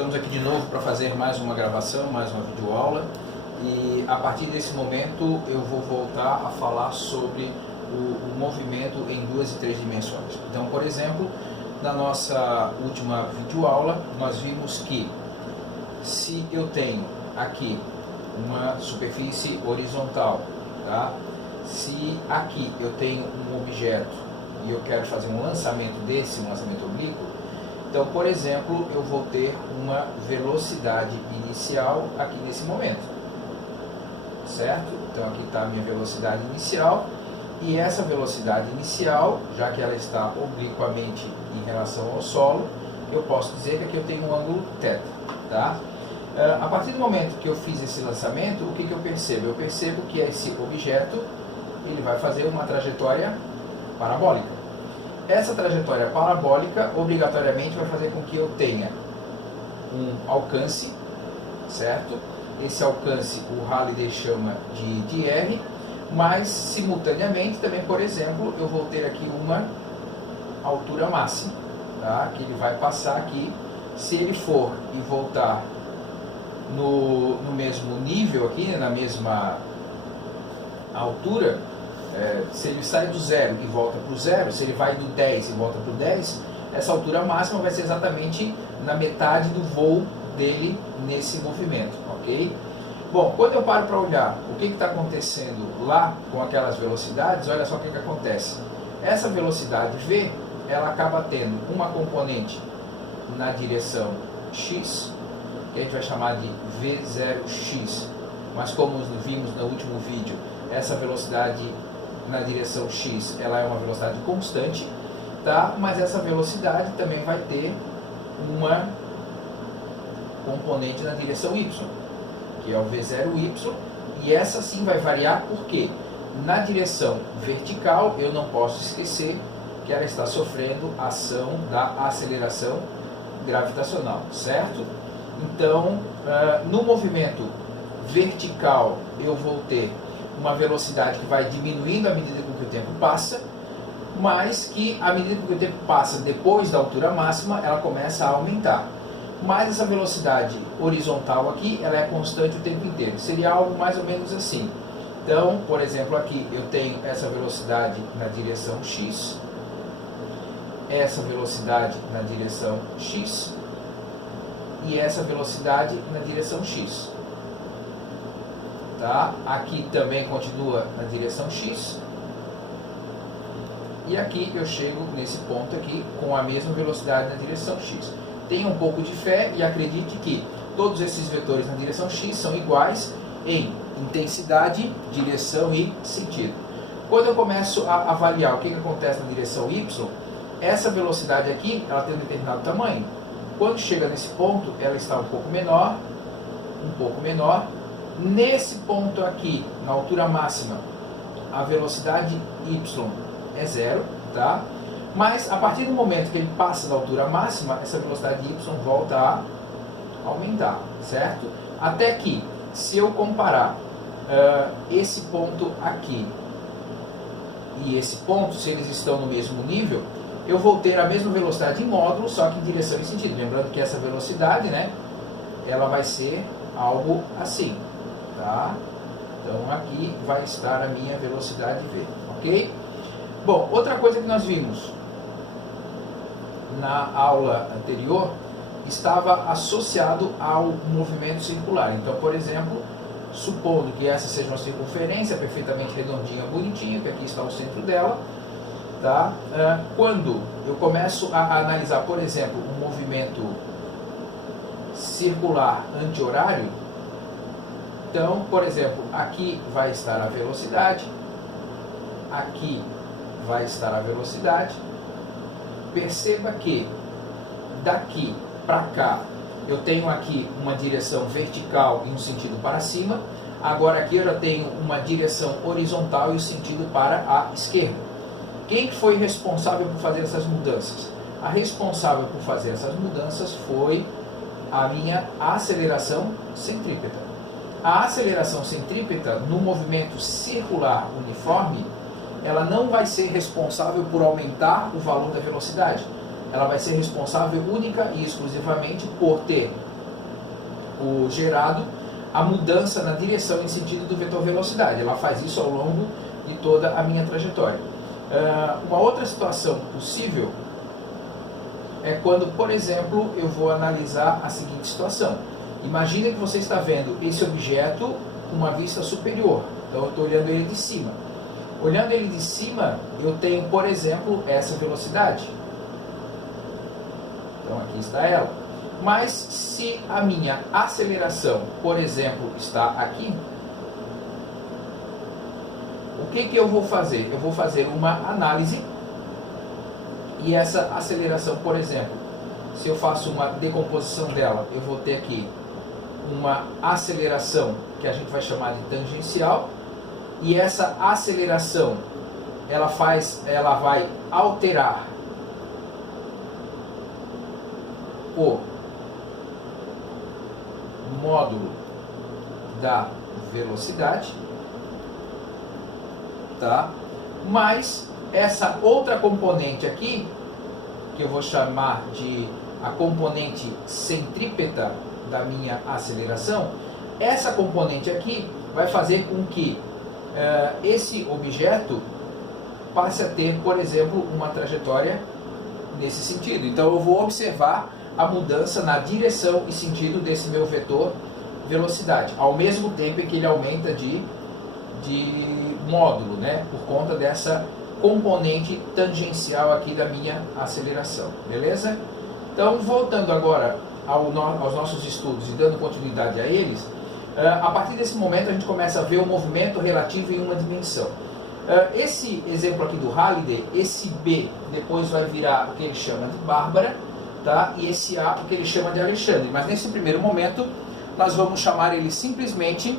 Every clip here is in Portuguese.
Estamos aqui de novo para fazer mais uma gravação, mais uma videoaula, e a partir desse momento eu vou voltar a falar sobre o movimento em 2 e 3 dimensões. Então, por exemplo, na nossa última videoaula nós vimos que se eu tenho aqui uma superfície horizontal, tá? Se aqui eu tenho um objeto e eu quero fazer um lançamento desse, um lançamento oblíquo, então, por exemplo, eu vou ter uma velocidade inicial aqui nesse momento, certo? Então aqui está a minha velocidade inicial, e essa velocidade inicial, já que ela está obliquamente em relação ao solo, eu posso dizer que aqui eu tenho um ângulo θ, tá? A partir do momento que eu fiz esse lançamento, o que eu percebo? Eu percebo que esse objeto ele vai fazer uma trajetória parabólica. Essa trajetória parabólica obrigatoriamente vai fazer com que eu tenha um alcance, certo? Esse alcance o Halliday chama de R, mas simultaneamente também, por exemplo, eu vou ter aqui uma altura máxima, tá? Que ele vai passar aqui. Se ele for e voltar no mesmo nível aqui, né, na mesma altura, se ele sai do 0 e volta para o 0, se ele vai do 10 e volta para o 10, essa altura máxima vai ser exatamente na metade do voo dele nesse movimento, ok? Bom, quando eu paro para olhar o que está acontecendo lá com aquelas velocidades, olha só o que acontece. Essa velocidade V, ela acaba tendo uma componente na direção x, que a gente vai chamar de V0x, mas como vimos no último vídeo, essa velocidade na direção x, ela é uma velocidade constante, tá? Mas essa velocidade também vai ter uma componente na direção y, que é o v0y, e essa sim vai variar porque na direção vertical eu não posso esquecer que ela está sofrendo a ação da aceleração gravitacional, certo? Então, no movimento vertical eu vou ter uma velocidade que vai diminuindo à medida que o tempo passa, mas que à medida que o tempo passa depois da altura máxima, ela começa a aumentar. Mas essa velocidade horizontal aqui, ela é constante o tempo inteiro. Seria algo mais ou menos assim. Então, por exemplo, aqui eu tenho essa velocidade na direção x, essa velocidade na direção x e essa velocidade na direção x. Tá? Aqui também continua na direção x, e aqui eu chego nesse ponto aqui com a mesma velocidade na direção x. Tenha um pouco de fé e acredite que todos esses vetores na direção x são iguais em intensidade, direção e sentido. Quando eu começo a avaliar o que acontece na direção y, essa velocidade aqui ela tem um determinado tamanho. Quando chega nesse ponto, ela está um pouco menor, um pouco menor. Nesse ponto aqui, na altura máxima, a velocidade y é 0, tá? Mas a partir do momento que ele passa da altura máxima, essa velocidade y volta a aumentar, certo? Até que, se eu comparar esse ponto aqui e esse ponto, se eles estão no mesmo nível, eu vou ter a mesma velocidade em módulo, só que em direção e sentido. Lembrando que essa velocidade, né, ela vai ser algo assim. Tá? Então aqui vai estar a minha velocidade V, ok? Bom, outra coisa que nós vimos na aula anterior estava associado ao movimento circular. Então, por exemplo, supondo que essa seja uma circunferência perfeitamente redondinha, bonitinha, que aqui está o centro dela, tá? Quando eu começo a analisar, por exemplo, um movimento circular anti-horário, então, por exemplo, aqui vai estar a velocidade, aqui vai estar a velocidade. Perceba que daqui para cá eu tenho aqui uma direção vertical em um sentido para cima, agora aqui eu já tenho uma direção horizontal e o sentido para a esquerda. Quem foi responsável por fazer essas mudanças? A responsável por fazer essas mudanças foi a minha aceleração centrípeta. A aceleração centrípeta no movimento circular uniforme, ela não vai ser responsável por aumentar o valor da velocidade. Ela vai ser responsável única e exclusivamente por ter gerado a mudança na direção em sentido do vetor velocidade. Ela faz isso ao longo de toda a minha trajetória. Uma outra situação possível é quando, por exemplo, eu vou analisar a seguinte situação. Imagina que você está vendo esse objeto com uma vista superior. Então eu estou olhando ele de cima. Olhando ele de cima, eu tenho, por exemplo, essa velocidade. Então aqui está ela. Mas se a minha aceleração, por exemplo, está aqui, o que eu vou fazer? Eu vou fazer uma análise e essa aceleração, por exemplo, se eu faço uma decomposição dela, eu vou ter aqui uma aceleração que a gente vai chamar de tangencial, e essa aceleração ela vai alterar o módulo da velocidade, tá? Mas essa outra componente aqui, que eu vou chamar de a componente centrípeta da minha aceleração, essa componente aqui vai fazer com que esse objeto passe a ter, por exemplo, uma trajetória nesse sentido. Então eu vou observar a mudança na direção e sentido desse meu vetor velocidade, ao mesmo tempo em que ele aumenta de módulo, né, por conta dessa componente tangencial aqui da minha aceleração, beleza? Então, voltando agora aos nossos estudos e dando continuidade a eles, a partir desse momento a gente começa a ver o movimento relativo em uma dimensão. Esse exemplo aqui do Halliday, esse B depois vai virar o que ele chama de Bárbara, tá? E esse A o que ele chama de Alexandre, mas nesse primeiro momento nós vamos chamar ele simplesmente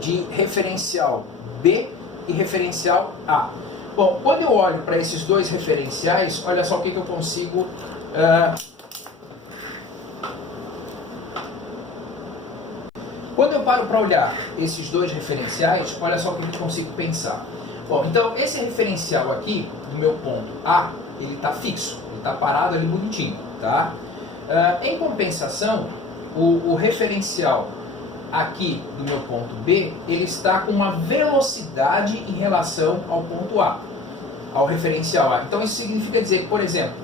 de referencial B e referencial A. Bom, quando eu olho para esses dois referenciais, olha só o que eu consigo quando eu paro para olhar esses dois referenciais, olha só o que eu consigo pensar. Bom, então esse referencial aqui, no meu ponto A, ele está fixo, ele está parado ali bonitinho, tá? Em compensação, o referencial aqui do meu ponto B, ele está com uma velocidade em relação ao ponto A, ao referencial A. Então isso significa dizer que, por exemplo,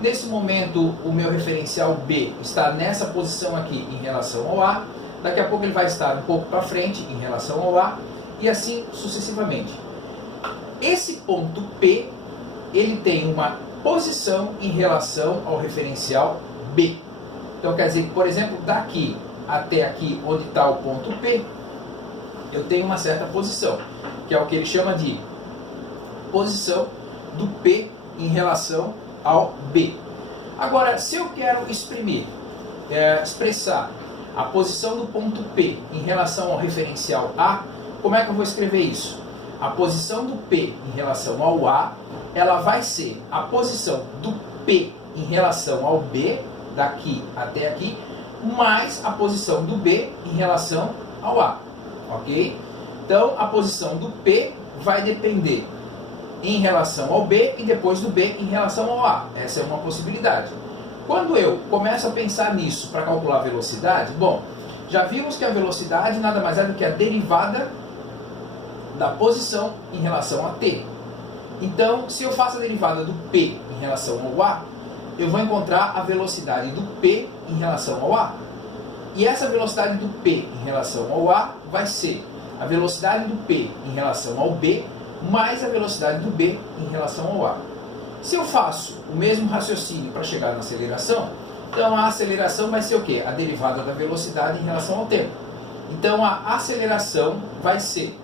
nesse momento o meu referencial B está nessa posição aqui em relação ao A, daqui a pouco ele vai estar um pouco para frente em relação ao A, e assim sucessivamente. Esse ponto P, ele tem uma posição em relação ao referencial B. Então quer dizer que, por exemplo, daqui até aqui onde está o ponto P, eu tenho uma certa posição, que é o que ele chama de posição do P em relação ao B. Agora, se eu quero expressar a posição do ponto P em relação ao referencial A, como é que eu vou escrever isso? A posição do P em relação ao A, ela vai ser a posição do P em relação ao B, daqui até aqui, mais a posição do B em relação ao A, ok? Então, a posição do P vai depender em relação ao B e depois do B em relação ao A. Essa é uma possibilidade. Quando eu começo a pensar nisso para calcular a velocidade, bom, já vimos que a velocidade nada mais é do que a derivada da posição em relação a t. Então, se eu faço a derivada do P em relação ao A, eu vou encontrar a velocidade do P em relação ao A. E essa velocidade do P em relação ao A vai ser a velocidade do P em relação ao B mais a velocidade do B em relação ao A. Se eu faço o mesmo raciocínio para chegar na aceleração, então a aceleração vai ser o quê? A derivada da velocidade em relação ao tempo. Então a aceleração vai ser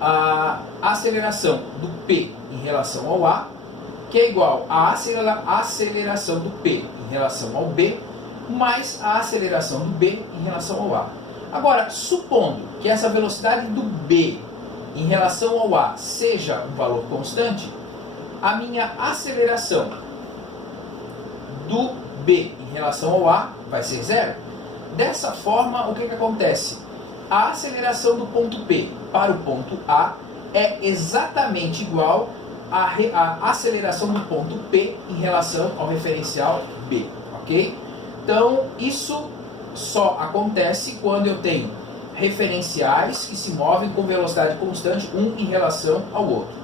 a aceleração do P em relação ao A, que é igual à aceleração do P em relação ao B, mais a aceleração do B em relação ao A. Agora, supondo que essa velocidade do B em relação ao A seja um valor constante, a minha aceleração do B em relação ao A vai ser zero. Dessa forma, o que acontece? A aceleração do ponto P para o ponto A é exatamente igual à aceleração do ponto P em relação ao referencial B, ok? Então, isso só acontece quando eu tenho referenciais que se movem com velocidade constante um em relação ao outro.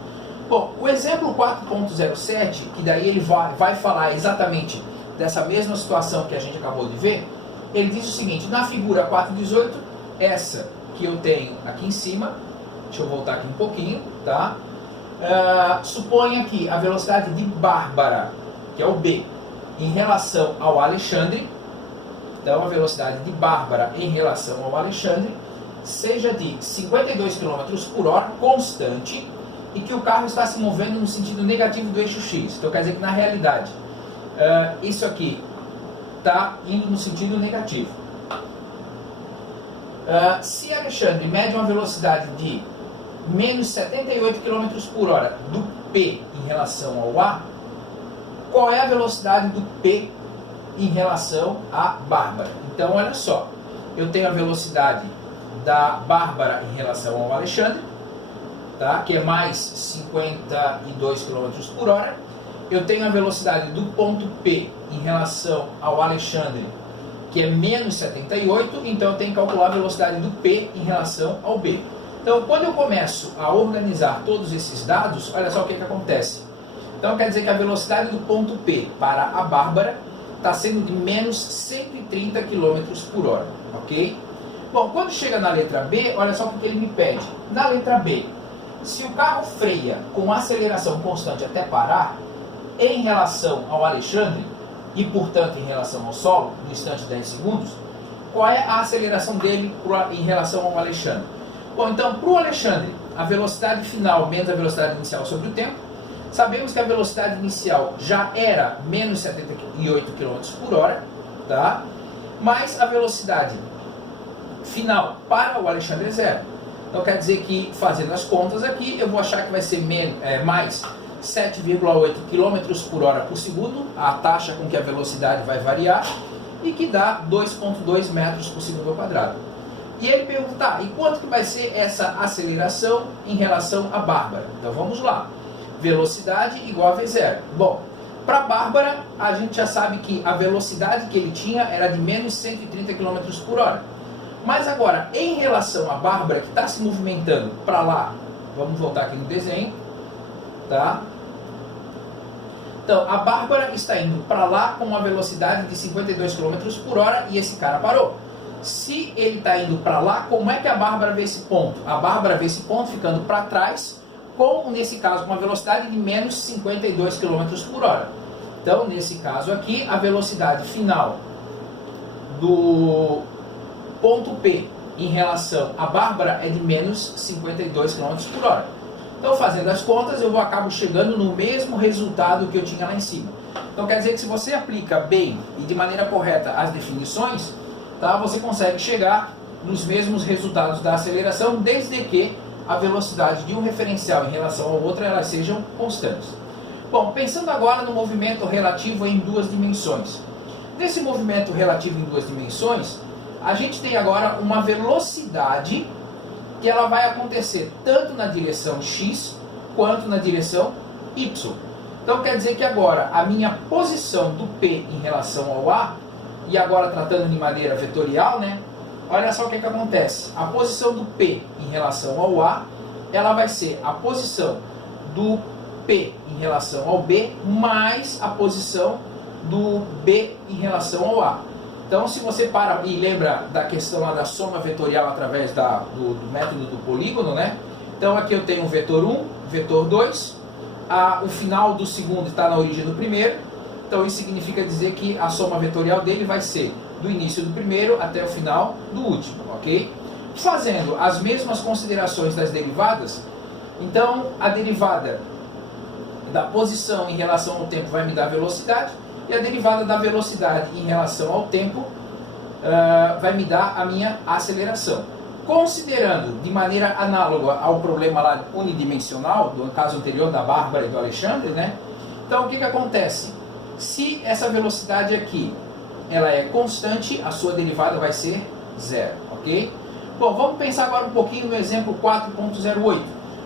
Bom, o exemplo 4.07, que daí ele vai falar exatamente dessa mesma situação que a gente acabou de ver, ele diz o seguinte: na figura 4.18, essa que eu tenho aqui em cima, deixa eu voltar aqui um pouquinho, tá? Suponha que a velocidade de Bárbara, que é o B, em relação ao Alexandre, então a velocidade de Bárbara em relação ao Alexandre, seja de 52 km por hora, constante, e que o carro está se movendo no sentido negativo do eixo X. Então quer dizer que na realidade, isso aqui está indo no sentido negativo. Se Alexandre mede uma velocidade de menos 78 km por hora do P em relação ao A, qual é a velocidade do P em relação a Bárbara? Então olha só, eu tenho a velocidade da Bárbara em relação ao Alexandre, tá? Que é mais 52 km por hora. Eu tenho a velocidade do ponto P em relação ao Alexandre, que é menos 78, então eu tenho que calcular a velocidade do P em relação ao B. Então, quando eu começo a organizar todos esses dados, olha só o que acontece. Então, quer dizer que a velocidade do ponto P para a Bárbara está sendo de menos 130 km por hora, ok? Bom, quando chega na letra B, olha só o que ele me pede. Na letra B, se o carro freia com aceleração constante até parar, em relação ao Alexandre, e portanto em relação ao solo, no instante de 10 segundos, qual é a aceleração dele em relação ao Alexandre? Bom, então para o Alexandre, a velocidade final menos a velocidade inicial sobre o tempo, sabemos que a velocidade inicial já era menos 78 km por hora, tá? Mas a velocidade final para o Alexandre é zero. Então quer dizer que, fazendo as contas aqui, eu vou achar que vai ser mais 7,8 km por hora por segundo, a taxa com que a velocidade vai variar, e que dá 2,2 metros por segundo ao quadrado. E ele pergunta, tá, e quanto que vai ser essa aceleração em relação a Bárbara? Então vamos lá. Velocidade igual a V0. Bom, para Bárbara, a gente já sabe que a velocidade que ele tinha era de menos 130 km por hora. Mas agora, em relação a Bárbara, que está se movimentando para lá, vamos voltar aqui no desenho, tá? Então, a Bárbara está indo para lá com uma velocidade de 52 km por hora e esse cara parou. Se ele está indo para lá, como é que a Bárbara vê esse ponto? A Bárbara vê esse ponto ficando para trás, com, nesse caso, uma velocidade de menos 52 km por hora. Então, nesse caso aqui, a velocidade final do ponto P em relação a Bárbara é de menos 52 km por hora. Então, fazendo as contas, eu acabo chegando no mesmo resultado que eu tinha lá em cima. Então, quer dizer que se você aplica bem e de maneira correta as definições, tá, você consegue chegar nos mesmos resultados da aceleração, desde que a velocidade de um referencial em relação ao outro elas sejam constantes. Bom, pensando agora no movimento relativo em duas dimensões. Nesse movimento relativo em duas dimensões, a gente tem agora uma velocidade que ela vai acontecer tanto na direção x quanto na direção y. Então quer dizer que agora a minha posição do P em relação ao A, e agora tratando de maneira vetorial, né? Olha só o que acontece. A posição do P em relação ao A, ela vai ser a posição do P em relação ao B mais a posição do B em relação ao A. Então, se você para e lembra da questão lá da soma vetorial através do método do polígono, né? Então, aqui eu tenho o vetor 1, vetor 2, o final do segundo está na origem do primeiro, então isso significa dizer que a soma vetorial dele vai ser do início do primeiro até o final do último, ok? Fazendo as mesmas considerações das derivadas, então a derivada da posição em relação ao tempo vai me dar velocidade, e a derivada da velocidade em relação ao tempo vai me dar a minha aceleração. Considerando de maneira análoga ao problema lá unidimensional, do caso anterior da Bárbara e do Alexandre, né? Então o que acontece? Se essa velocidade aqui ela é constante, a sua derivada vai ser zero, ok? Bom, vamos pensar agora um pouquinho no exemplo 4.08.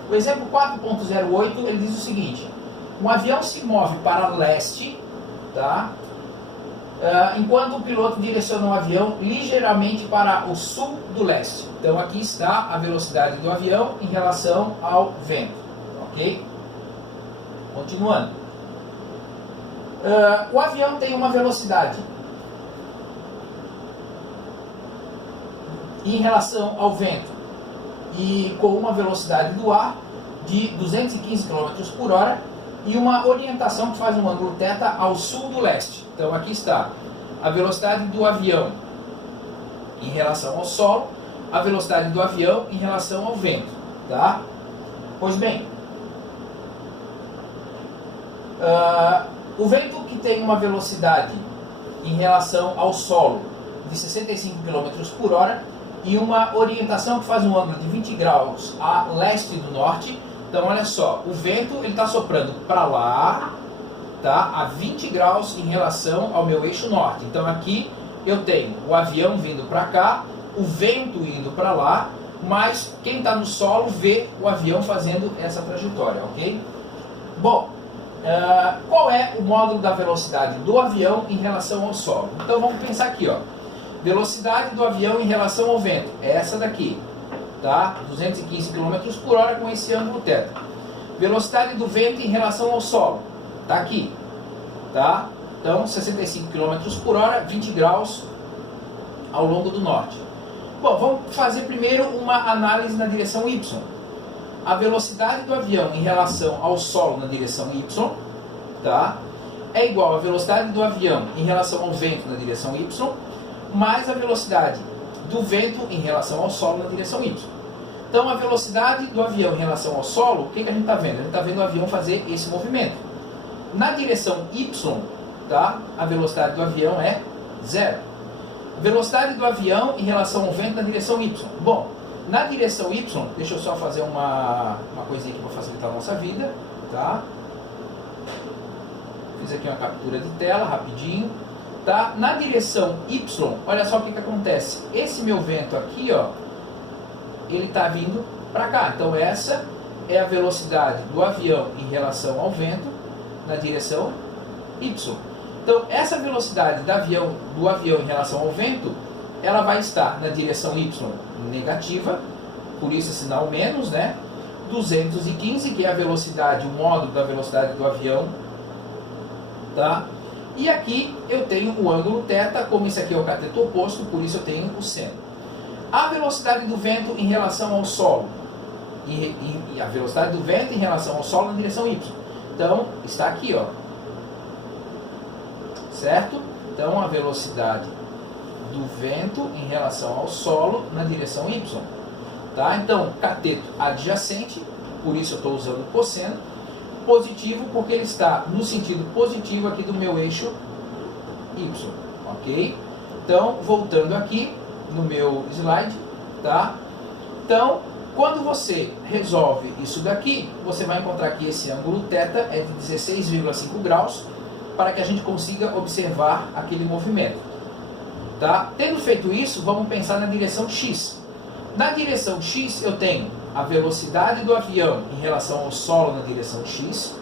O exemplo 4.08 ele diz o seguinte: um avião se move para leste, tá? enquanto o piloto direciona o avião ligeiramente para o sul do leste. Então aqui está a velocidade do avião em relação ao vento, ok? Continuando. O avião tem uma velocidade em relação ao vento e com uma velocidade do ar de 215 km por hora e uma orientação que faz um ângulo θ ao sul do leste. Então aqui está a velocidade do avião em relação ao solo, a velocidade do avião em relação ao vento, tá? Pois bem, o vento que tem uma velocidade em relação ao solo de 65 km por hora e uma orientação que faz um ângulo de 20 graus a leste do norte. Então olha só, o vento está soprando para lá, tá, a 20 graus em relação ao meu eixo norte. Então aqui eu tenho o avião vindo para cá, o vento indo para lá, mas quem está no solo vê o avião fazendo essa trajetória, ok? Bom, qual é o módulo da velocidade do avião em relação ao solo? Então vamos pensar aqui, ó. Velocidade do avião em relação ao vento, é essa daqui, tá? 215 km por hora com esse ângulo θ. Velocidade do vento em relação ao solo, tá aqui, tá? Então 65 km por hora, 20 graus ao longo do norte. Bom, vamos fazer primeiro uma análise na direção Y. A velocidade do avião em relação ao solo na direção Y, tá? É igual à velocidade do avião em relação ao vento na direção Y, mais a velocidade do vento em relação ao solo na direção Y. Então a velocidade do avião em relação ao solo, o que a gente está vendo? A gente está vendo o avião fazer esse movimento. Na direção Y, tá? A velocidade do avião é 0. Velocidade do avião em relação ao vento na direção Y. Bom, na direção Y, deixa eu só fazer uma coisinha aqui para facilitar a nossa vida, tá? Fiz aqui uma captura de tela, rapidinho. Tá? Na direção Y, olha só o que acontece. Esse meu vento aqui, ó, ele está vindo para cá. Então essa é a velocidade do avião em relação ao vento na direção Y. Então essa velocidade do avião em relação ao vento, ela vai estar na direção Y negativa, por isso sinal menos, né? 215, que é a velocidade, o módulo da velocidade do avião, tá? E aqui eu tenho o ângulo θ, como isso aqui é o cateto oposto, por isso eu tenho o seno. A velocidade do vento em relação ao solo, e a velocidade do vento em relação ao solo na direção Y. Então, está aqui, ó. Certo? Então, a velocidade do vento em relação ao solo na direção Y. Tá? Então, cateto adjacente, por isso eu estou usando o cosseno. Positivo porque ele está no sentido positivo aqui do meu eixo Y, ok? Então, voltando aqui no meu slide, tá? Então, quando você resolve isso daqui, você vai encontrar que esse ângulo θ é de 16,5 graus para que a gente consiga observar aquele movimento, tá? Tendo feito isso, vamos pensar na direção X. Na direção X eu tenho a velocidade do avião em relação ao solo na direção X,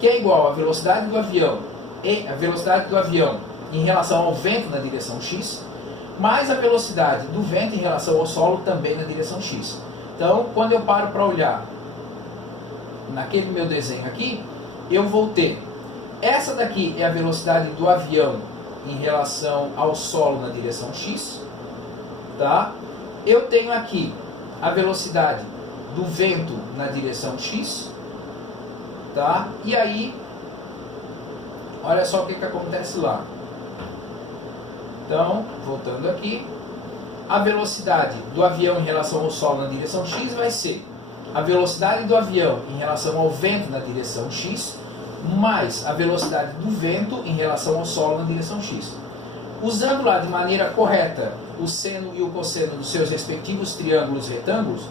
que é igual à velocidade do avião em relação ao vento na direção X, mais a velocidade do vento em relação ao solo também na direção X. Então, quando eu paro para olhar naquele meu desenho aqui, eu vou ter essa daqui é a velocidade do avião em relação ao solo na direção X, tá? Eu tenho aqui a velocidade do vento na direção X, tá? E aí, olha só o que acontece lá. Então, voltando aqui, a velocidade do avião em relação ao solo na direção X vai ser a velocidade do avião em relação ao vento na direção X, mais a velocidade do vento em relação ao solo na direção X. Usando lá de maneira correta o seno e o cosseno dos seus respectivos triângulos retângulos,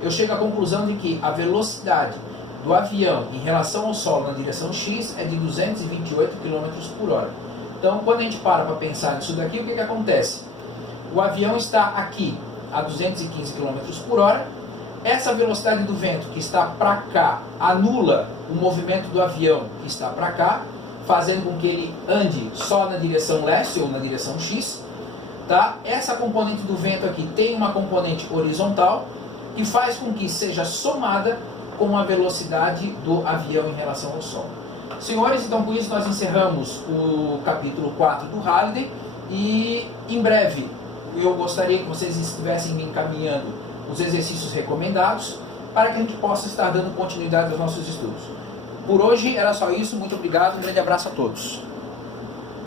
eu chego à conclusão de que a velocidade do avião em relação ao solo na direção X é de 228 km por hora. Então, quando a gente para pensar nisso daqui, o que acontece? O avião está aqui a 215 km por hora. Essa velocidade do vento que está para cá anula o movimento do avião que está para cá, fazendo com que ele ande só na direção leste ou na direção X. Tá? Essa componente do vento aqui tem uma componente horizontal que faz com que seja somada com a velocidade do avião em relação ao Sol. Senhores, então com isso nós encerramos o capítulo 4 do Halliday e em breve eu gostaria que vocês estivessem me encaminhando os exercícios recomendados para que a gente possa estar dando continuidade aos nossos estudos. Por hoje era só isso, muito obrigado, um grande abraço a todos.